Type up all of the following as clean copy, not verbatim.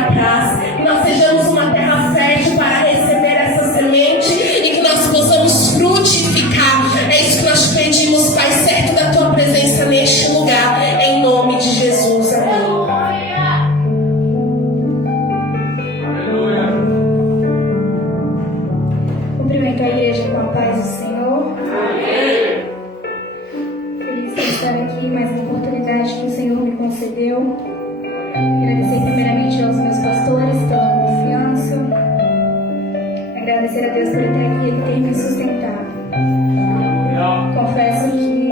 apraz, que nós sejamos uma terra fértil para receber essa semente e que nós possamos frutificar. É isso que nós pedimos, Pai, certo da tua presença neste lugar, em nome de Jesus. Amém. Cumprimento a igreja com a paz do Senhor. Amém. Feliz de estar aqui, mais uma oportunidade que o Senhor me concedeu. Agradecer primeiramente aos meus pastores pela confiança. Agradecer a Deus por estar aqui e ter me sustentado. Confesso que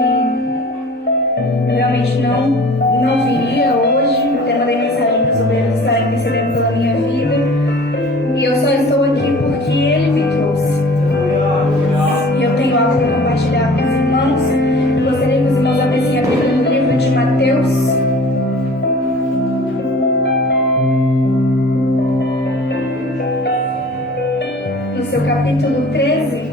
eu realmente não viria hoje. Até mandei mensagem para os obreiros estarem intercedendo pela minha vida. E eu só estou aqui porque Ele me trouxe. E eu tenho algo para compartilhar com os irmãos. Eu gostaria que os irmãos abrissem a Bíblia no livro de Mateus. No seu capítulo 13.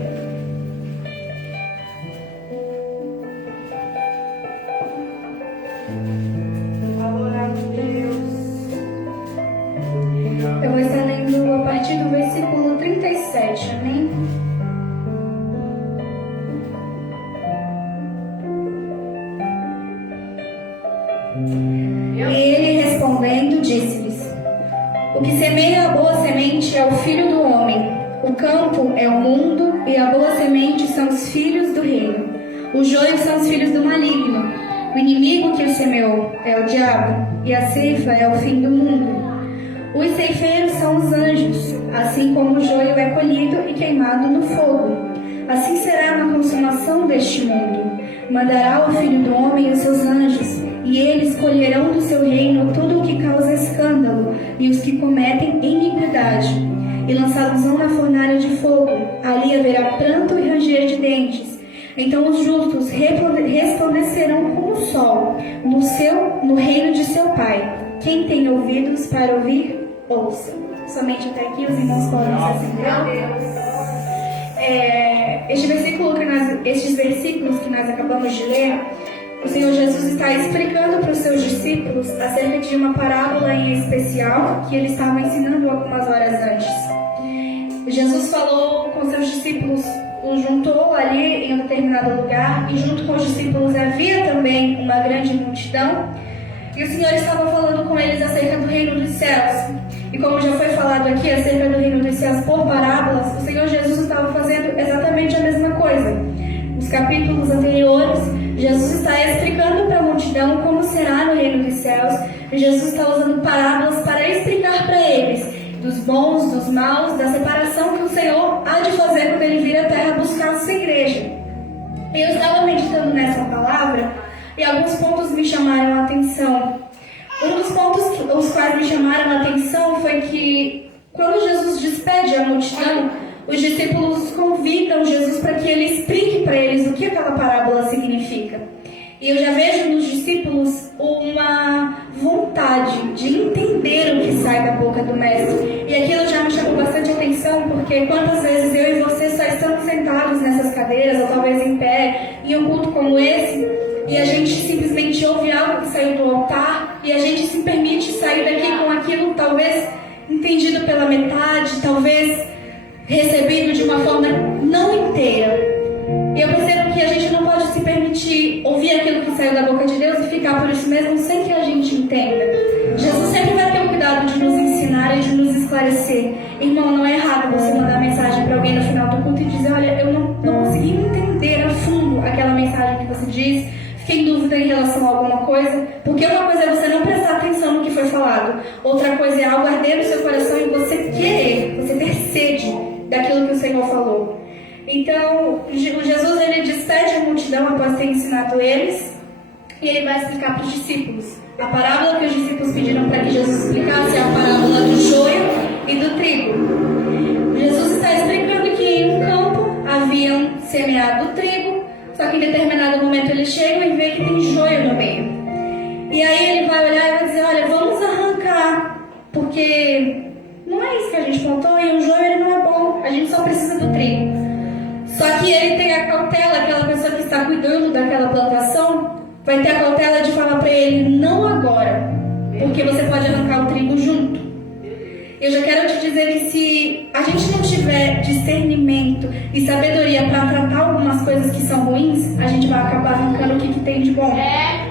Eu vou estar lendo a partir do versículo 37, amém? E ele respondendo disse-lhes: O que semeia a boa semente é o Filho do Homem. O campo é o mundo e a boa semente são os filhos do reino. Os joios são os filhos do maligno. O inimigo que o semeou é o diabo e a ceifa é o fim do mundo. Os ceifeiros são os anjos, assim como o joio é colhido e queimado no fogo. Assim será na consumação deste mundo. Mandará o Filho do Homem os seus anjos, e eles colherão do seu reino tudo o que causa escândalo e os que cometem iniquidade, e lançá-los-ão na fornalha de fogo. Ali haverá pranto e ranger de dentes. Então os justos resplandecerão como o sol no reino de seu Pai. Quem tem ouvidos para ouvir, ouça. Somente até aqui os irmãos podem se acender. Estes versículos que nós acabamos de ler, o Senhor Jesus está explicando para os seus discípulos acerca de uma parábola em especial que ele estava ensinando algumas horas antes. Jesus falou com seus discípulos, os juntou ali em um determinado lugar, e junto com os discípulos havia também uma grande multidão. E o Senhor estava falando com eles acerca do reino dos céus. E como já foi falado aqui acerca do reino dos céus por parábolas, o Senhor Jesus estava fazendo exatamente a mesma coisa. Nos capítulos anteriores, Jesus está explicando para a multidão como será no reino dos céus. E Jesus está usando parábolas para explicar para eles dos bons, dos maus, da separação que o Senhor há de fazer quando Ele vir à terra buscar a sua igreja. E eu estava meditando nessa palavra e alguns pontos me chamaram a atenção. Um dos pontos os quais me chamaram a atenção foi que quando Jesus despede a multidão, os discípulos convidam Jesus para que Ele explique para eles o que aquela parábola significa. E eu já vejo nos discípulos uma vontade de entender o que sai da boca do Mestre. E aquilo já me chamou bastante atenção, porque quantas vezes eu e você só estamos sentados nessas cadeiras, ou talvez em pé, em um culto como esse, e a gente simplesmente ouve algo que saiu do altar, e a gente se permite sair daqui com aquilo talvez entendido pela metade, talvez recebido de uma forma não inteira. E eu percebo que a gente não pode se permitir ouvir aquilo que saiu da boca de Deus e ficar por isso mesmo sem que a gente entenda. Jesus sempre vai ter o cuidado de nos ensinar e de nos esclarecer. Irmão, não é errado você mandar mensagem para alguém no final do culto e dizer: olha, eu não consegui entender a fundo aquela mensagem que você diz, fiquei em dúvida em relação a alguma coisa. Porque uma coisa é você não prestar atenção no que foi falado, outra coisa é algo arder no seu coração e você querer, você ter sede daquilo que o Senhor falou. Então, Jesus ele despede a multidão após ter ensinado eles, e ele vai explicar para os discípulos. A parábola que os discípulos pediram para que Jesus explicasse é a parábola do joio e do trigo. Jesus está explicando que em um campo haviam semeado o trigo, só que em determinado momento eles chegam e vê que tem joio no meio. E aí ele vai olhar e vai dizer: olha, vamos arrancar, porque não é isso que a gente plantou, e o joio ele não é bom, a gente só precisa do trigo. Só que ele tem a cautela, aquela pessoa que está cuidando daquela plantação, vai ter a cautela de falar para ele: não agora, porque você pode arrancar o trigo junto. tiver discernimento e sabedoria para tratar algumas coisas que são ruins, a gente vai acabar arrancando o que tem de bom.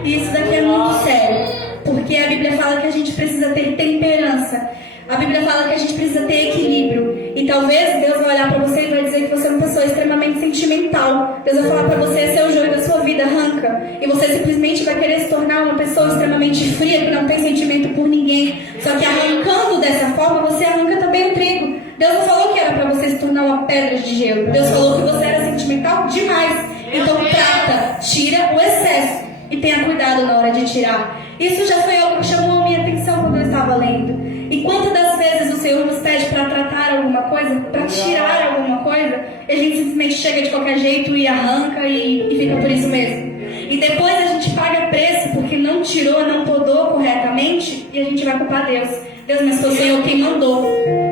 E isso daqui é muito sério, porque a Bíblia fala que a gente precisa ter temperança. A Bíblia fala que a gente precisa ter equilíbrio. E talvez Deus vai olhar para você e vai dizer que você é uma pessoa extremamente sentimental. Deus vai falar para você, esse é o joio da sua vida, arranca. E você simplesmente vai querer se tornar uma pessoa extremamente fria, que não tem sentimento por ninguém. Só que arrancando dessa forma, você arranca também o trigo. Deus não falou que era para você se tornar uma pedra de gelo. Deus falou que você era sentimental demais. Então trata, tira o excesso. E tenha cuidado na hora de tirar. Isso já foi algo que chamou a minha atenção quando eu estava lendo. E quantas das vezes o Senhor nos pede para tratar alguma coisa, para tirar alguma coisa, e a gente simplesmente chega de qualquer jeito e arranca e fica por isso mesmo. E depois a gente paga preço porque não tirou, não podou corretamente, e a gente vai culpar Deus. Deus, mas foi o Senhor quem mandou.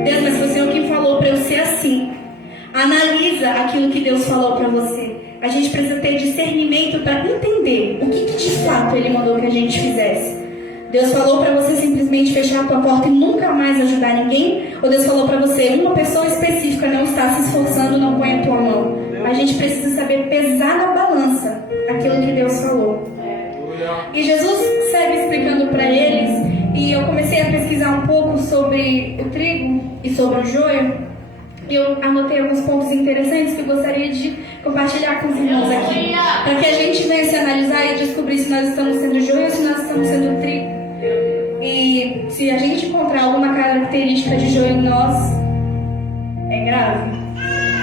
Deus, mas foi o Senhor quem falou para eu ser assim. Analisa aquilo que Deus falou para você. A gente precisa ter discernimento para entender o que de fato Ele mandou que a gente fizesse. Deus falou para você simplesmente fechar a tua porta e nunca mais ajudar ninguém? Ou Deus falou para você, uma pessoa específica não está se esforçando, não põe a tua mão? A gente precisa saber pesar na balança aquilo que Deus falou. E Jesus segue explicando para eles, e eu comecei a pesquisar um pouco sobre o trigo e sobre o joio. Eu anotei alguns pontos interessantes que eu gostaria de compartilhar com os irmãos aqui, para que a gente venha se analisar e descobrir se nós estamos sendo joio ou se nós estamos sendo trigo. E se a gente encontrar alguma característica de joio em nós, é grave.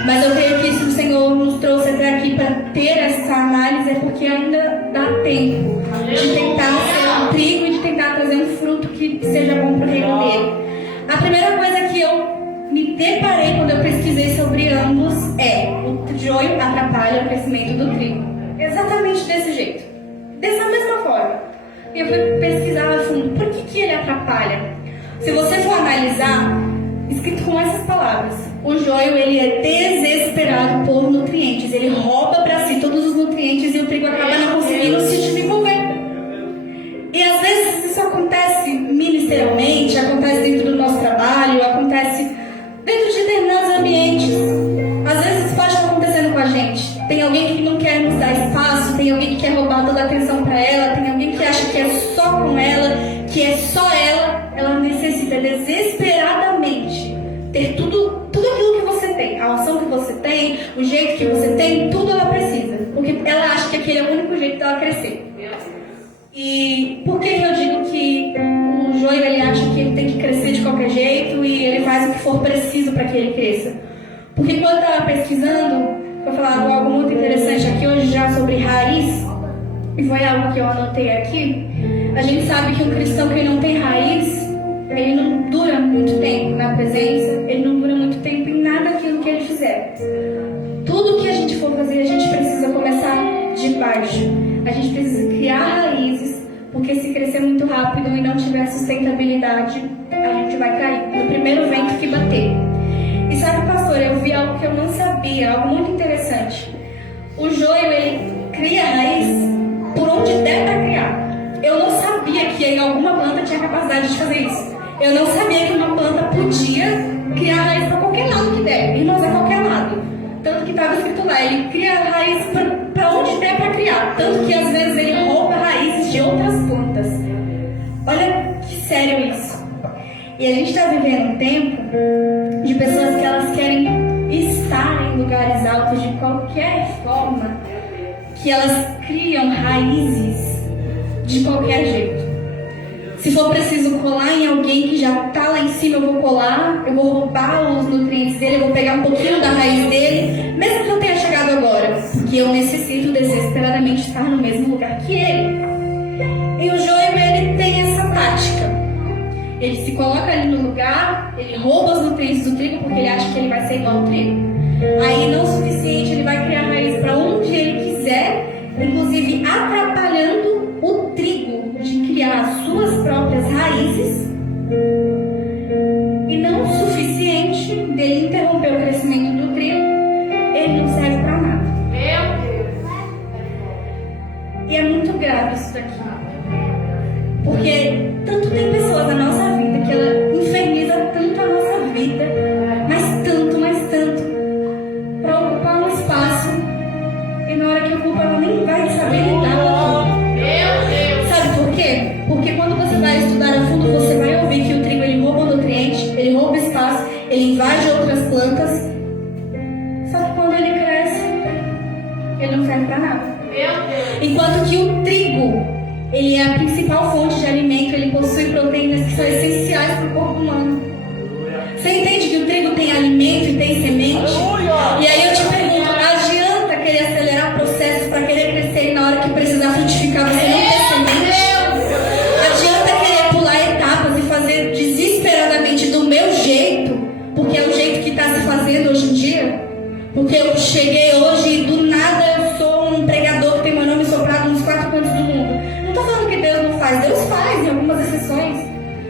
Mas eu creio que se o Senhor nos trouxe até aqui para ter essa análise, é porque ainda dá tempo de tentar ser um trigo e de tentar trazer um fruto que seja bom para o reino dele. A primeira coisa que eu me deparei quando eu pesquisei sobre ambos é: o joio atrapalha o crescimento do trigo. Exatamente desse jeito, dessa mesma forma. E eu fui pesquisar a fundo, por que ele atrapalha? Se você for analisar, escrito com essas palavras, o joio ele é desesperado por nutrientes, ele rouba para si todos os nutrientes e o trigo acaba não conseguindo se desenvolver. E às vezes isso acontece ministerialmente, acontece dentro do nosso trabalho, acontece dentro de determinados ambientes. Às vezes isso pode estar acontecendo com a gente. Tem alguém que não quer nos dar espaço, tem alguém que quer roubar toda a atenção para ela, tem alguém que acha que é só com ela, que é só ela. Ela necessita desesperadamente ter tudo aquilo que você tem, a ação que você tem, o jeito que você tem, tudo ela precisa, porque ela acha que aquele é o único jeito dela crescer. E por que eu digo que o joio ele acha que ele tem que crescer de qualquer jeito e ele faz o que for preciso para que ele cresça? Porque quando eu estava pesquisando, eu falava algo muito interessante aqui hoje já sobre raiz, e foi algo que eu anotei aqui. A gente sabe que um cristão que não tem raiz, ele não dura muito tempo na presença, ele não dura muito tempo em nada aquilo que ele fizer. Tudo que a gente for fazer, a gente precisa começar de baixo. A gente precisa criar raízes, porque se crescer muito rápido e não tiver sustentabilidade, a gente vai cair no primeiro vento que bater. E sabe, pastor, eu vi algo que eu não sabia, algo muito interessante. O joio, ele cria raiz por onde der para criar. Eu não sabia que alguma planta tinha capacidade de fazer isso. Eu não sabia que uma planta podia criar raiz para qualquer lado que der. Irmãos, é qualquer lado. Tanto que estava escrito lá, ele cria raiz para onde der para criar. Tanto que às vezes ele rouba raízes de outras plantas. Olha que sério isso. E a gente está vivendo um tempo de pessoas que elas querem estar em lugares altos de qualquer forma, que elas criam raízes de qualquer jeito. Se for preciso colar em alguém que já está lá em cima, eu vou colar, eu vou roubar os nutrientes dele, eu vou pegar um pouquinho da raiz dele, mesmo que eu tenha chegado agora, porque eu necessito desesperadamente estar no mesmo lugar que ele. E o joio, ele tem essa tática. Ele se coloca ali no lugar, ele rouba os nutrientes do trigo porque ele acha que ele vai ser igual ao trigo. Aí, não o suficiente, ele vai criar raiz para onde ele quiser, inclusive atrapalhando o trigo de criar as suas próprias raízes. E não o suficiente dele interromper o crescimento do trigo, ele não serve para nada. E é muito grave isso daqui. Porque tanto tem pessoas na nossa vida que ela inferniza tanto a nossa vida, mas tanto, tem semente. E aí eu te pergunto, adianta querer acelerar processos para querer crescer e na hora que precisar frutificar você não ter semente? Adianta querer pular etapas e fazer desesperadamente do meu jeito, porque é o jeito que está se fazendo hoje em dia? Porque eu cheguei hoje e do nada eu sou um pregador que tem meu nome soprado nos 4 cantos do mundo. Não estou falando que Deus não faz, Deus faz em algumas exceções.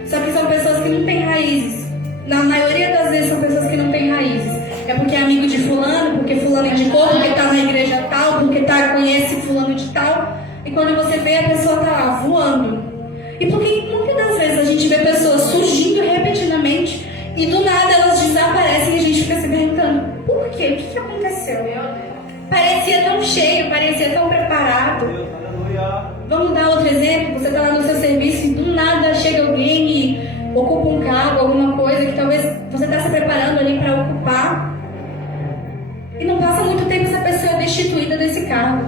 Só que são pessoas que não têm raízes. Na maioria das vezes são pessoas que não têm raízes. É porque é amigo de fulano, porque fulano indicou, porque está na igreja tal, porque conhece fulano de tal. E quando você vê, a pessoa está lá voando. E porque muitas das vezes a gente vê pessoas surgindo repetidamente e do nada elas desaparecem e a gente fica se perguntando: por quê? O que aconteceu? Parecia tão cheio, parecia tão preparado. Vamos dar outro exemplo? Você está lá no seu serviço e do nada chega alguém e ocupa um cargo, alguma coisa que talvez você está se preparando ali para ocupar. E não passa muito tempo essa pessoa é destituída desse cargo.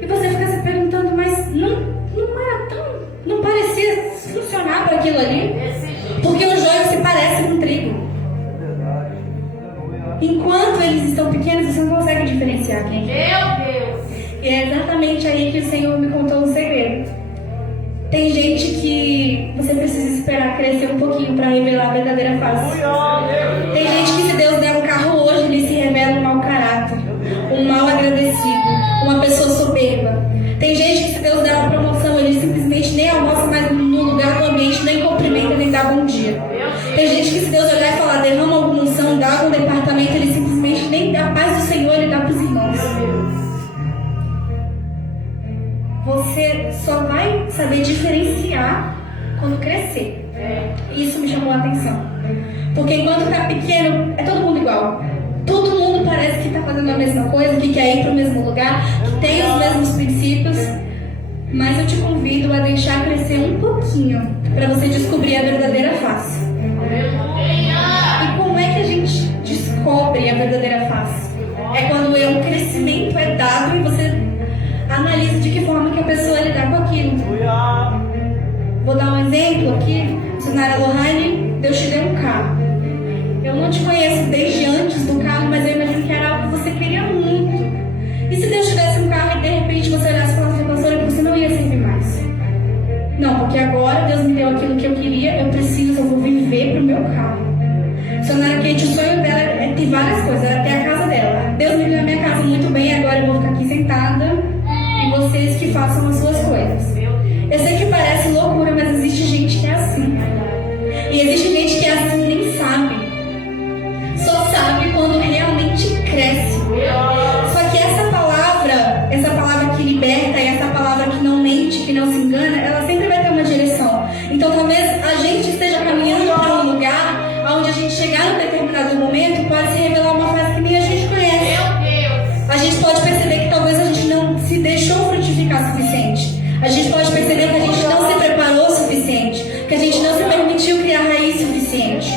E você fica se perguntando, mas não era tão... não parecia funcionar para aquilo ali? Porque o joio se parece com trigo. Enquanto eles estão pequenos, você não consegue diferenciar quem é. Meu Deus! E é exatamente aí que o Senhor me contou um segredo. Tem gente que você precisa esperar crescer um pouquinho para revelar a verdadeira face. Tem gente que se Deus der um carro hoje, ele se revela um mau caráter, um mal agradecido, uma pessoa soberba. Tem gente que se Deus der uma promoção, ele simplesmente nem almoça mais no lugar do ambiente, nem cumprimenta, nem dá bom dia. Tem gente que se Deus olhar e falar, derrama alguma unção, dá algum departamento, ele simplesmente nem dá a paz do Senhor, ele dá para os irmãos. Você só vai saber diferenciar quando crescer. Isso me chamou a atenção. Porque enquanto está pequeno, é todo mundo igual. Todo mundo parece que está fazendo a mesma coisa, que quer ir para o mesmo lugar, que tem os mesmos princípios. Mas eu te convido a deixar crescer um pouquinho para você descobrir a verdadeira face. E como é que a gente descobre a verdadeira face? É quando o crescimento é dado e você analisa de que forma que a pessoa lidar com aquilo. Vou dar um exemplo aqui. Sunara Lohane, Deus te deu um carro. Eu não te conheço desde antes do carro, mas eu imagino que era algo que você queria muito. E se Deus te desse um carro e de repente você olhasse para uma pastora que você não ia servir mais? Não, porque agora Deus me deu aquilo que eu queria, eu preciso, eu vou viver pro meu carro. Sunara Kate, o sonho dela é ter várias coisas, era ter a casa dela. Deus me deu a minha casa muito bem, agora eu vou ficar aqui sentada e vocês que façam as suas coisas. Eu sei que parece loucura, mas existe gente que é assim. E existe gente que é assim e nem sabe. Só sabe quando realmente cresce. Só que essa palavra que liberta e essa palavra que não mente, que não se engana, ela sempre vai ter uma direção. Então talvez a gente esteja caminhando para um lugar onde a gente chegar num determinado momento pode se revelar uma frase que nem a gente conhece. A gente pode perceber que talvez a gente não se deixou frutificar o suficiente. A gente pode perceber que a gente não se preparou o suficiente, que a gente não se permitiu criar raiz suficiente.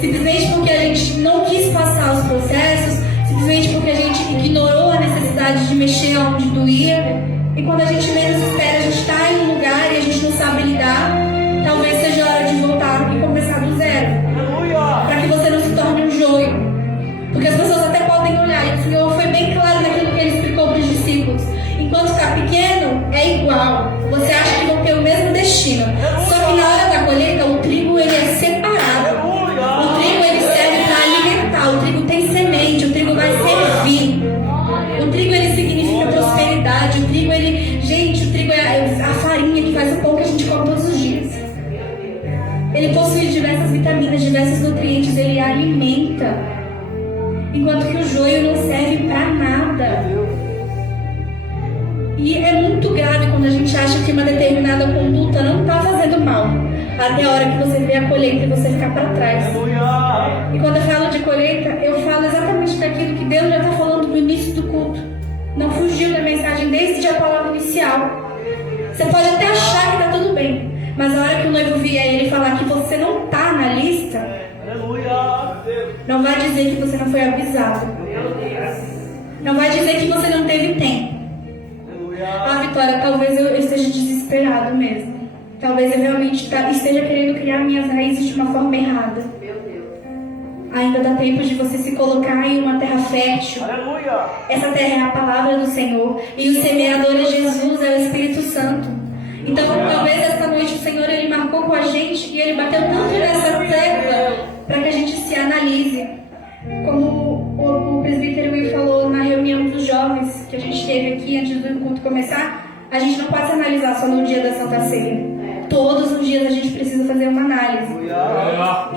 Simplesmente porque a gente não quis passar os processos, simplesmente porque a gente ignorou a necessidade de mexer onde doía. E quando a gente menos espera, a gente está em um lugar e a gente não sabe lidar, talvez seja hora de voltar e começar do zero. Para que você não se torne um joio. Porque as pessoas até podem olhar, e o Senhor foi bem claro naquilo que Ele explicou para os discípulos. Enquanto está pequeno, é igual. Você acha que vão ter o mesmo destino. Só que na hora da colheita, o trigo ele é separado. O trigo ele serve para alimentar. O trigo tem semente, o trigo vai servir. O trigo ele significa prosperidade. O trigo ele... Gente, o trigo é a farinha que faz o pão que a gente come todos os dias. Ele possui diversas vitaminas, diversos nutrientes. Ele alimenta. Enquanto que o joio não serve para nada. E é muito grave quando a gente acha que uma determinada conduta não está fazendo mal, até a hora que você vê a colheita e você ficar para trás. E quando eu falo de colheita, eu falo exatamente daquilo que Deus já está falando no início do culto. Não fugiu da mensagem desde a palavra inicial. Você pode até achar que está tudo bem, mas a hora que o noivo vier e ele falar que você não está na lista, não vai dizer que você não foi avisado. Não vai dizer que você não teve tempo. Ah, Vitória, talvez eu esteja desesperado mesmo. Talvez eu realmente esteja querendo criar minhas raízes de uma forma errada. Ainda dá tempo de você se colocar em uma terra fértil. Aleluia. Essa terra é a palavra do Senhor. E o semeador é Jesus, é o Espírito Santo. Então, talvez esta noite o Senhor ele marcou com a gente e ele bateu tanto nessa tecla para que a gente se analise. Como o presbítero Will falou na reunião dos jovens que a gente teve aqui antes do culto começar, a gente não pode se analisar só no dia da Santa Ceia. Todos os dias a gente precisa fazer uma análise.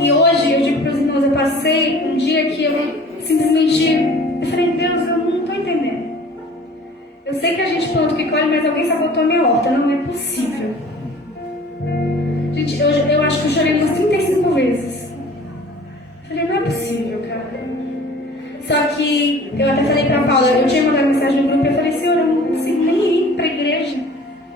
E hoje eu digo para os irmãos, eu passei um dia que eu simplesmente falei, Deus, eu não estou entendendo. Eu sei que a gente planta o que colhe, mas alguém sabotou a minha horta. Não é possível. Gente, eu acho que eu chorei umas 35 vezes. Falei, não é possível, cara. Só que eu até falei pra Paula, eu tinha mandado mensagem no grupo e eu falei, Senhor, eu não consigo nem ir pra igreja.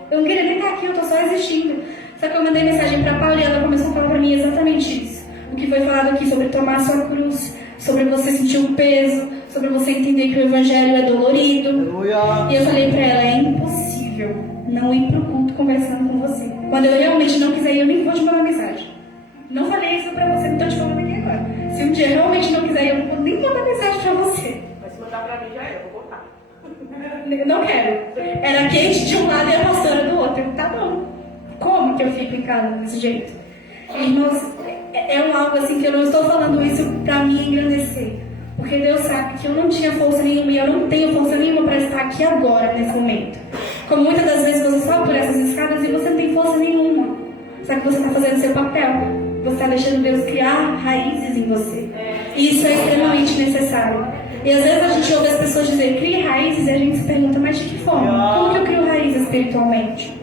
Eu não queria nem estar aqui, eu tô só existindo. Só que eu mandei mensagem pra Paula e ela começou a falar pra mim exatamente isso. O que foi falado aqui sobre tomar a sua cruz, sobre você sentir o peso, sobre você entender que o evangelho é dolorido. Aleluia. E eu falei pra ela, é impossível não ir pro culto conversando com você. Quando eu realmente não quiser ir, eu nem vou te mandar mensagem. Não falei isso pra você, não tô te falando aqui agora. Se um dia eu realmente não quiser ir, eu não vou nem mandar mensagem pra você. Mas se mandar pra mim já é, eu vou botar. Não quero. Era a Kate de um lado e a pastora do outro. Tá bom. Como que eu fico em casa desse jeito? Irmãos, é algo assim que eu não estou falando isso pra me engrandecer. Porque Deus sabe que eu não tinha força nenhuma e eu não tenho força nenhuma para estar aqui agora, nesse momento. Como muitas das vezes você sobe por essas escadas e você não tem força nenhuma. Só que você está fazendo seu papel. Você está deixando Deus criar raízes em você. E isso é extremamente necessário. E às vezes a gente ouve as pessoas dizer, crie raízes, e a gente se pergunta, mas de que forma? Como que eu crio raízes espiritualmente?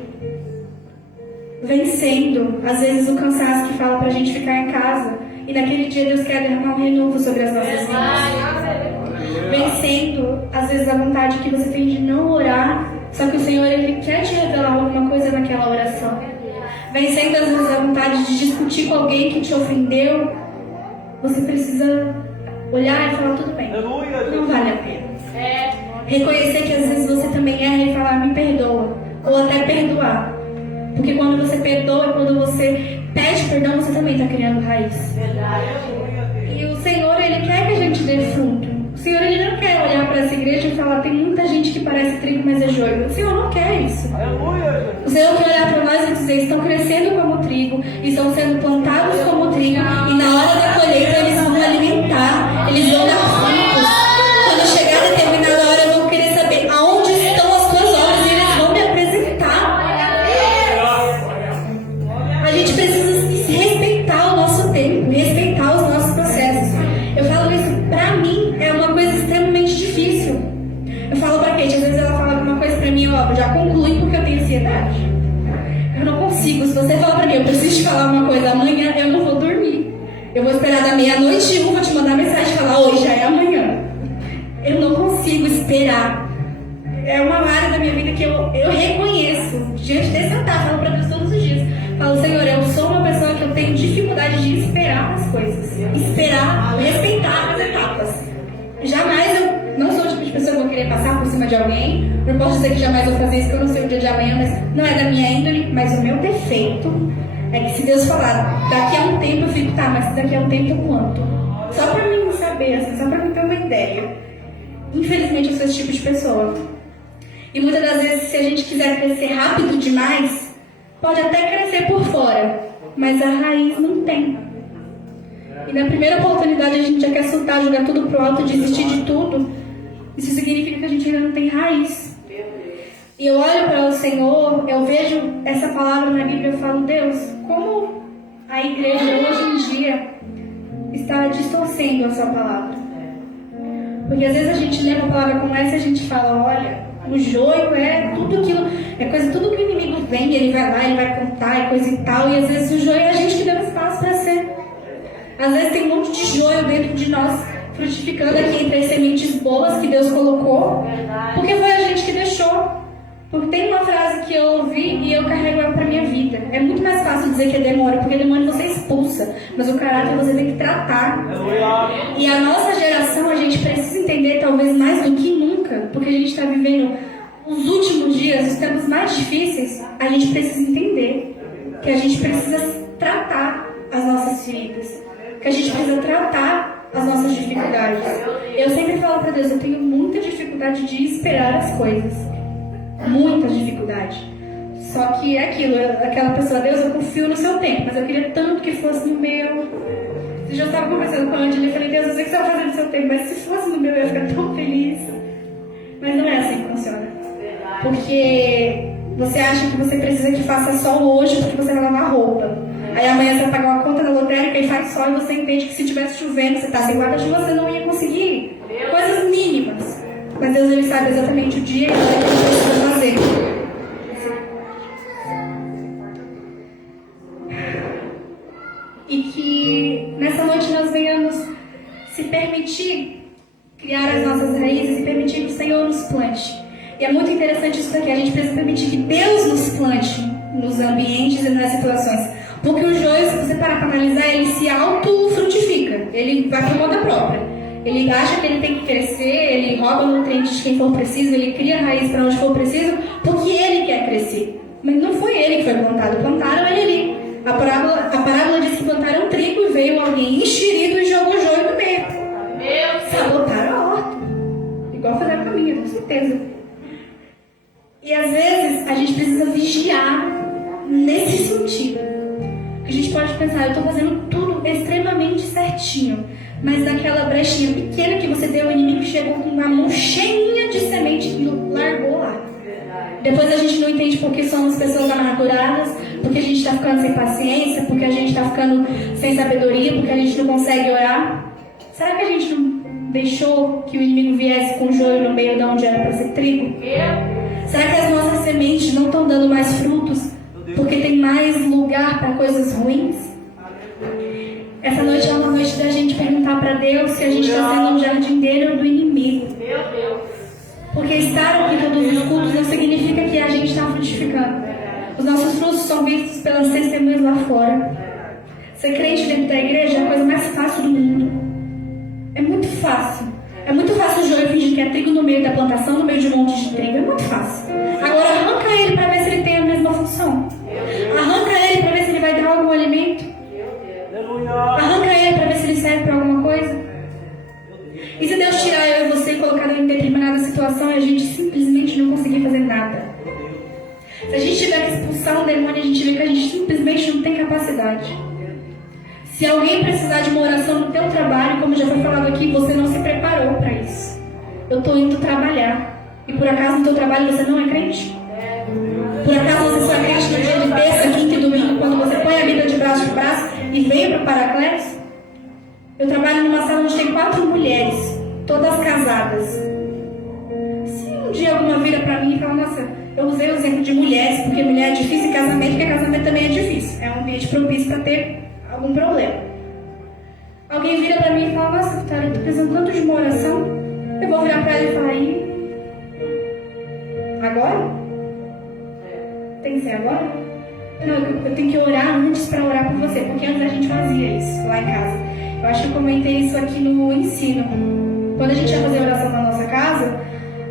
Vencendo, às vezes, o cansaço que fala pra gente ficar em casa. E naquele dia Deus quer derramar um renovo sobre as nossas vidas. Vencendo, às vezes, a vontade que você tem de não orar, só que o Senhor, Ele quer te revelar alguma coisa naquela oração. Vencendo, às vezes, a vontade de discutir com alguém que te ofendeu. Você precisa olhar e falar, tudo bem, não vale a pena. Reconhecer que às vezes você também erra e falar, me perdoa. Ou até perdoar. Porque quando você perdoa, quando você pede perdão, você também está criando raiz. E o Senhor, Ele quer que a gente dê fruto. O Senhor, Ele não quer olhar para essa igreja e falar, tem muita gente que parece trigo, mas é joio. O Senhor não quer isso. O Senhor quer olhar para nós e dizer, estão crescendo como trigo, estão sendo plantados como trigo, e na hora da colheita eles vão alimentar, eles vão dar frutos. Quando chegar a determinada hora, eu vou querer saber aonde estão as tuas obras e eles vão me apresentar. A gente precisa respeitar o nosso tempo, respeitar os nossos processos. Eu falo isso, pra mim, é uma coisa extremamente difícil. Eu falo pra Kate, às vezes ela fala alguma coisa pra mim, ó, já conclui porque eu tenho ansiedade. Eu não consigo, se você falar pra mim, eu preciso te falar uma coisa amanhã, eu não vou dormir. Eu vou esperar da meia-noite e vou te mandar mensagem e falar, hoje já é amanhã. Eu não consigo esperar. É uma área da minha vida que eu reconheço. Diante desse altar, falo pra Deus todos os dias. Falo, Senhor, eu sou uma pessoa que eu tenho dificuldade de esperar as coisas. Esperar, respeitar as etapas. Jamais eu não sou o tipo de pessoa que vou querer passar por cima de alguém. Não posso dizer que jamais vou fazer isso, porque eu não sei o dia de amanhã, mas não é da minha índole. Mas o meu defeito é que se Deus falar, daqui a um tempo eu fico, tá, mas daqui a um tempo quanto? Só pra mim saber, assim, só pra mim ter uma ideia. Infelizmente eu sou esse tipo de pessoa. E muitas das vezes, se a gente quiser crescer rápido demais, pode até crescer por fora, mas a raiz não tem. E na primeira oportunidade a gente já quer soltar, jogar tudo pro alto, desistir de tudo. Isso significa que a gente ainda não tem raiz. E eu olho para o Senhor, eu vejo essa palavra na Bíblia e eu falo, Deus, como a igreja hoje em dia está distorcendo a sua palavra. Porque às vezes a gente lê uma palavra como essa e a gente fala, olha, o joio é tudo aquilo, é coisa, tudo que o inimigo vem, ele vai lá, ele vai contar e coisa e tal, e às vezes o joio é a gente que deu espaço para ser. Às vezes tem um monte de joio dentro de nós, frutificando aqui entre as sementes boas que Deus colocou, porque foi a gente que deixou. Porque tem uma frase que eu ouvi e eu carrego ela pra minha vida. É muito mais fácil dizer que é demônio, porque demônio você expulsa, mas o caráter você tem que tratar. E a nossa geração, a gente precisa entender, talvez mais do que nunca, porque a gente está vivendo os últimos dias, os tempos mais difíceis, a gente precisa entender que a gente precisa tratar as nossas feridas, que a gente precisa tratar as nossas dificuldades. Eu sempre falo para Deus, eu tenho muita dificuldade de esperar as coisas. Muita dificuldade. Só que é aquilo, aquela pessoa, Deus, eu confio no seu tempo, mas eu queria tanto que fosse no meu. Eu já estava conversando com a Angela e falei, Deus, eu sei que você vai fazer no seu tempo, mas se fosse no meu eu ia ficar tão feliz. Mas não é assim que funciona. Porque você acha que você precisa que faça sol hoje porque você vai lavar roupa. Aí amanhã você vai pagar uma conta na lotérica e faz sol e você entende que se tivesse chovendo, você está sem guarda-chuva, você não ia conseguir. Coisas mínimas. Mas Deus, ele sabe exatamente o dia e a hora que ele precisa fazer. E que nessa noite nós venhamos se permitir criar as nossas raízes e permitir que o Senhor nos plante. E é muito interessante isso daqui, a gente precisa permitir que Deus nos plante nos ambientes e nas situações. Porque o joio, se você parar para analisar, ele se auto-frutifica, ele vai por conta própria. Ele acha que ele tem que crescer, ele rouba nutrientes de quem for preciso, ele cria raiz para onde for preciso, porque ele quer crescer. Mas não foi ele que foi plantado, plantaram ele ali. A parábola diz que plantaram trigo e veio alguém enxerido e jogou joio no meio. Sabotaram a horta. Igual fizeram com a minha, com certeza. E às vezes a gente precisa vigiar nesse sentido. A gente pode pensar, eu estou fazendo tudo extremamente certinho, mas naquela brechinha pequena que você deu, o inimigo chegou com uma mão cheinha de semente e largou lá. Depois a gente não entende porque somos pessoas amarguradas, porque a gente está ficando sem paciência, porque a gente está ficando sem sabedoria, porque a gente não consegue orar. Será que a gente não deixou que o inimigo viesse com joio no meio de onde era para ser trigo? Será que as nossas sementes não estão dando mais frutos porque tem mais lugar para coisas ruins? Essa noite é uma noite da gente perguntar para Deus se a gente está sendo um jardineiro do inimigo. Porque estar aqui todos os cultos não significa que a gente está frutificando. Os nossos frutos são vistos pelas testemunhas lá fora. Ser crente dentro da igreja é a coisa mais fácil do mundo. É muito fácil. É muito fácil o joio fingir que é trigo no meio da plantação, no meio de um monte de trigo. É muito fácil. Agora arranca ele para ver se ele tem a mesma função. Arranca ele para ver se ele vai dar algum alimento. Arranca ele para ver se ele serve para alguma coisa. E se Deus tirar eu e você e colocar em determinada situação e a gente simplesmente não conseguir fazer nada? Se a gente tiver que expulsar um demônio, a gente vê que a gente simplesmente não tem capacidade. Se alguém precisar de uma oração no teu trabalho, como já foi falado aqui, você não se preparou para isso. Eu estou indo trabalhar. E por acaso no teu trabalho você não é crente? Por acaso você só é crente no dia de terça, quinta e domingo, quando você põe a Bíblia de braço e vem para o Paracletos? Eu trabalho numa sala onde tem 4 mulheres, todas casadas. Se um dia alguma vira para mim e fala, nossa, eu usei o exemplo de mulheres, porque mulher é difícil em casamento, porque casamento também é difícil. É um ambiente propício para ter algum problema. Alguém vira para mim e fala, nossa, Vitória, eu tô precisando tanto de uma oração. Eu vou virar para ela e falar, e agora? Tem que ser agora? Não, eu tenho que orar antes para orar por você, porque antes a gente fazia isso lá em casa. Eu acho que eu comentei isso aqui no ensino. Quando a gente ia fazer oração na nossa casa,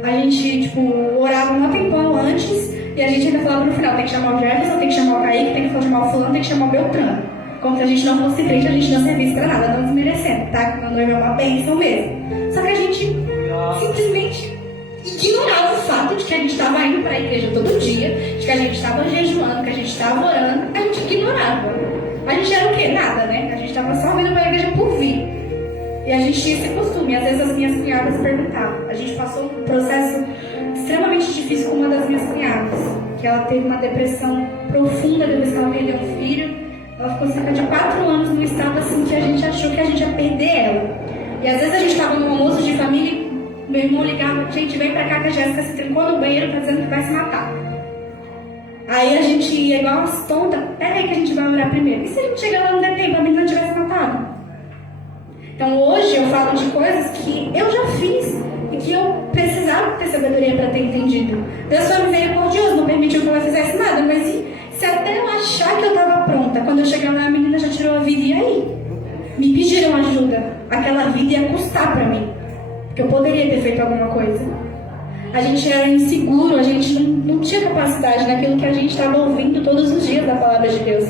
a gente, orava um tempão antes e a gente ainda falava no final, tem que chamar o Jefferson, tem que chamar o Kaique, tem que chamar o fulano, tem que chamar o Beltrano. Como se a gente não fosse crente, a gente não servisse pra nada, não desmerecendo, tá? Meu noivo é uma bênção mesmo. Só que a gente simplesmente ignorava o fato de que a gente estava indo para a igreja todo dia, de que a gente estava jejuando, que a gente estava orando, a gente ignorava. A gente era o quê? Nada, né? A gente estava só vindo para a igreja por vir. E a gente tinha esse costume. Às vezes as minhas cunhadas perguntavam. A gente passou um processo extremamente difícil com uma das minhas cunhadas, que ela teve uma depressão profunda depois que ela perdeu um filho. Ela ficou cerca de 4 anos no estado assim que a gente achou que a gente ia perder ela. E às vezes a gente estava no almoço de família e meu irmão ligava, gente, vem pra cá que a Jéssica se trancou no banheiro, tá dizendo que vai se matar. Aí a gente ia igual umas tontas, pera aí que a gente vai orar primeiro. E se a gente chegar lá não der tempo, a menina tivesse matado? Então hoje eu falo de coisas que eu já fiz e que eu precisava ter sabedoria para ter entendido. Deus foi misericordioso, não permitiu que eu fizesse nada, mas se até eu achar que eu estava pronta, quando eu chegar lá a menina já tirou a vida, e aí? Me pediram ajuda, aquela vida ia custar para mim, porque eu poderia ter feito alguma coisa. A gente era inseguro, a gente não tinha capacidade naquilo que a gente estava ouvindo todos os dias da palavra de Deus.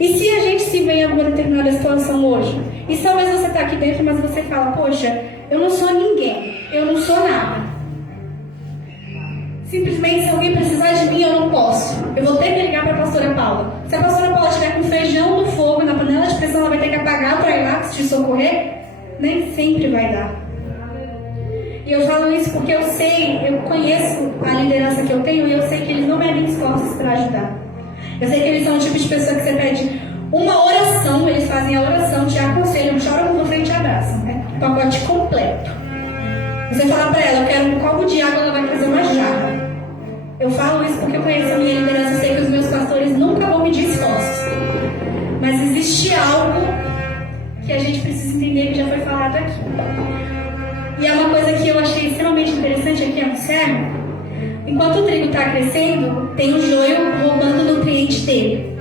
E se a gente se vê em alguma determinada situação hoje? E talvez você está aqui dentro, mas você fala, poxa, eu não sou ninguém, eu não sou nada. Simplesmente, se alguém precisar de mim, eu não posso. Eu vou ter que ligar para a pastora Paula. Se a pastora Paula estiver com feijão no fogo, na panela de pressão, ela vai ter que apagar para ir lá te socorrer? Nem sempre vai dar. E eu falo isso porque eu sei, eu conheço a liderança que eu tenho e eu sei que eles não medem esforços para ajudar. Eu sei que eles são o tipo de pessoa que você pede uma oração, eles fazem a oração, te aconselham, choram com você e te abraçam. Né? O pacote completo. Você fala para ela, eu quero um copo de água, ela vai fazer uma jarra. Eu falo isso porque eu conheço a minha liderança, eu sei que os meus pastores nunca vão medir esforços. Mas existe algo que a gente precisa entender que já foi falado aqui. E é uma coisa que eu achei extremamente interessante aqui no céu. Enquanto o trigo está crescendo, tem o joio roubando o nutriente dele.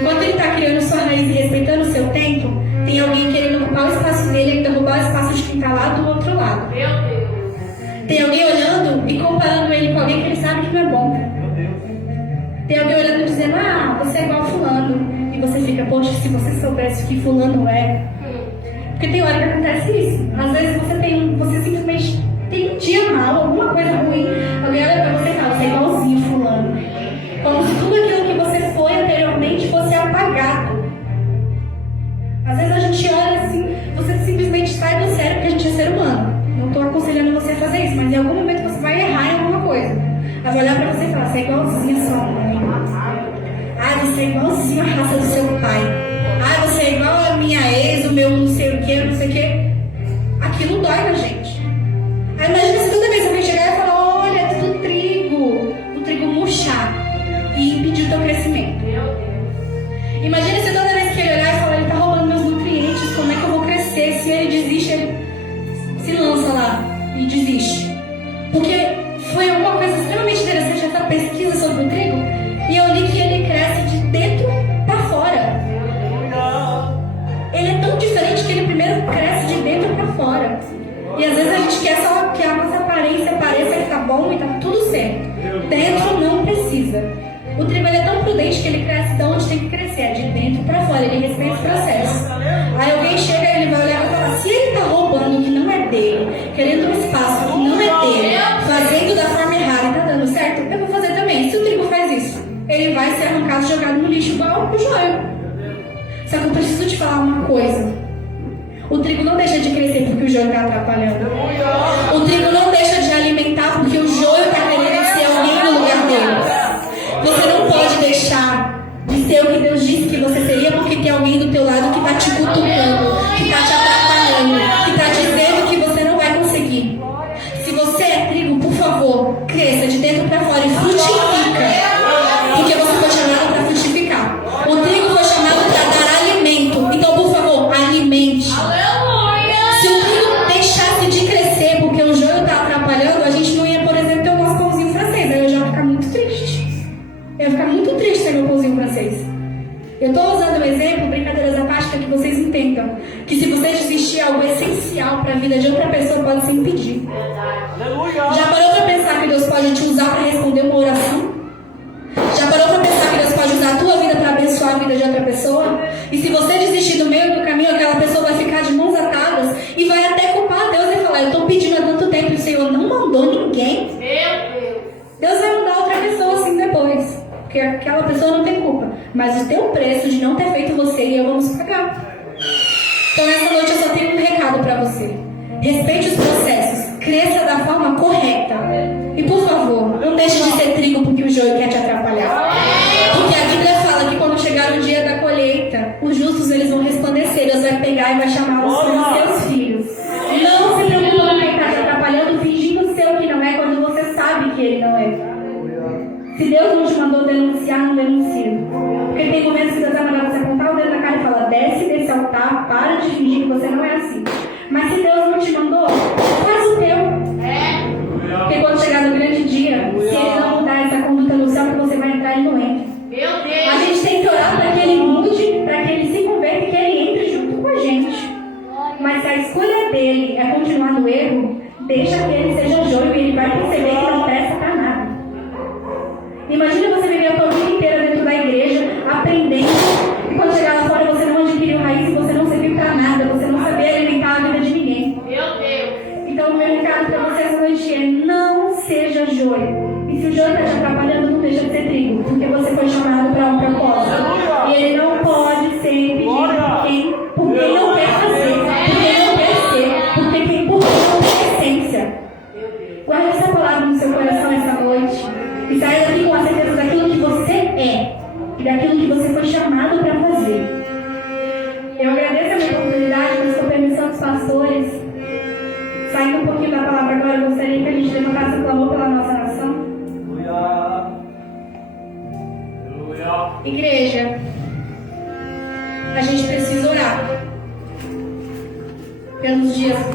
Enquanto ele está criando sua raiz e respeitando o seu tempo, tem alguém querendo ocupar o espaço dele e ainda roubar o espaço de quem está lá do outro lado. Meu Deus. Tem alguém olhando e comparando ele com alguém que ele sabe que não é bom. Tem alguém olhando e dizendo, você é igual fulano. E você fica, poxa, se você soubesse o que fulano é. Porque tem hora que acontece isso. Às vezes você simplesmente tem um dia mal, alguma coisa ruim. Alguém olha pra você e fala, você é igualzinho fulano. Como se tudo aquilo que você foi anteriormente fosse apagado. Às vezes a gente olha assim, você simplesmente sai do sério porque a gente é ser humano. Não estou aconselhando você a fazer isso, mas em algum momento você vai errar em alguma coisa. Ela vai olhar pra você e falar, você é igualzinho a sua mãe. Você é igualzinho a raça do seu pai. Você é igual a minha ex, o meu não sei o que, não sei o que. Aquilo dói na gente. Aí imagina se toda vez alguém chegar e falar, olha, é tudo trigo. O trigo murchar e impedir o teu crescimento. Imagina se toda vez que ele olhar e falar, ele está roubando meus nutrientes, como é que eu vou crescer? Se ele desiste, ele se lança lá e desiste. Porque foi uma coisa extremamente interessante essa pesquisa sobre o trigo, e eu li que ele cresce de dentro para fora. Ele é tão diferente que ele primeiro cresce de dentro para fora. E às vezes a gente quer só que a nossa aparência pareça que tá bom e tá tudo certo. Dentro não precisa. O trigo ele é tão prudente que ele cresce de onde tem que crescer, é de dentro para fora, ele respeita o processo. Aí alguém chega e ele vai olhar e vai falar, se ele tá roubando o que não é dele, querendo um espaço que não é dele, fazendo da forma errada e tá dando certo, eu vou fazer também. Se o trigo faz isso, ele vai ser arrancado e jogado no lixo igual o joio. Só que eu preciso te falar uma coisa. O trigo não deixa de crescer porque o joio está atrapalhando. O trigo não deixa de alimentar porque o joio está querendo ser alguém no lugar dele. Você não pode deixar de ser o que Deus disse que você seria porque tem alguém do teu lado que está te cutucando, que está te atrapalhando, que está dizendo que você não vai conseguir. Se você é trigo, por favor, cresça de dentro para fora e frutifica. Porque você foi chamado para frutificar. O trigo foi chamado para dar alimento. Então, por favor, alimente. Se o trigo deixasse de crescer porque o joio está atrapalhando, a gente não ia, por exemplo, ter o nosso pãozinho francês. Aí eu já ia ficar muito triste. Eu ia ficar muito triste sem meu pãozinho francês. Eu estou usando o exemplo, brincadeiras à parte, para que vocês entendam que se você desistir algo essencial para a vida de outra pessoa, pode ser impedido. Já parou para pensar que Deus pode te usar para responder uma oração? Já parou para pensar que Deus pode usar a tua vida para abençoar a vida de outra pessoa? E se você desistir no meio do caminho, aquela pessoa vai ficar de mãos atadas e vai até culpar Deus e falar, eu estou pedindo há tanto tempo e o Senhor não mandou ninguém. Deus vai mandar outra pessoa assim depois. Porque aquela pessoa não tem culpa. Mas o teu preço de não ter feito você e eu vamos pagar. Então nessa noite eu só tenho um recado para você. Respeite os processos. Cresça da forma correta. E por favor, não deixe de ser trigo porque o joio quer te atrapalhar. Porque a Bíblia fala que quando chegar o dia da colheita, os justos eles vão resplandecer. Deus vai pegar e vai chamá-los como seus filhos. Não se preocupe com quem está te atrapalhando, fingindo ser o que não é, quando você sabe que ele não é. Se Deus não te mandou denunciar, não denuncie. Porque tem momentos que Deus vai mandar você apontar o dedo na cara e falar, desce desse altar, para de fingir que você não é assim. Mas se Deus não te mandou, faz o teu. Porque quando chegar no grande dia, se ele não mudar essa conduta no céu, que você vai entrar, ele não entra. A gente tem que orar para que ele mude, para que ele se converta e que ele entre junto com a gente. Mas se a escolha dele é continuar no erro, deixa que ele seja joio e ele vai perceber que não presta para nada. Imagina você viver a tua vida inteira dentro da igreja, aprendendo, pouquinho da palavra agora, eu gostaria que a gente levantasse o clamor pela nossa nação. Igreja, a gente precisa orar pelos dias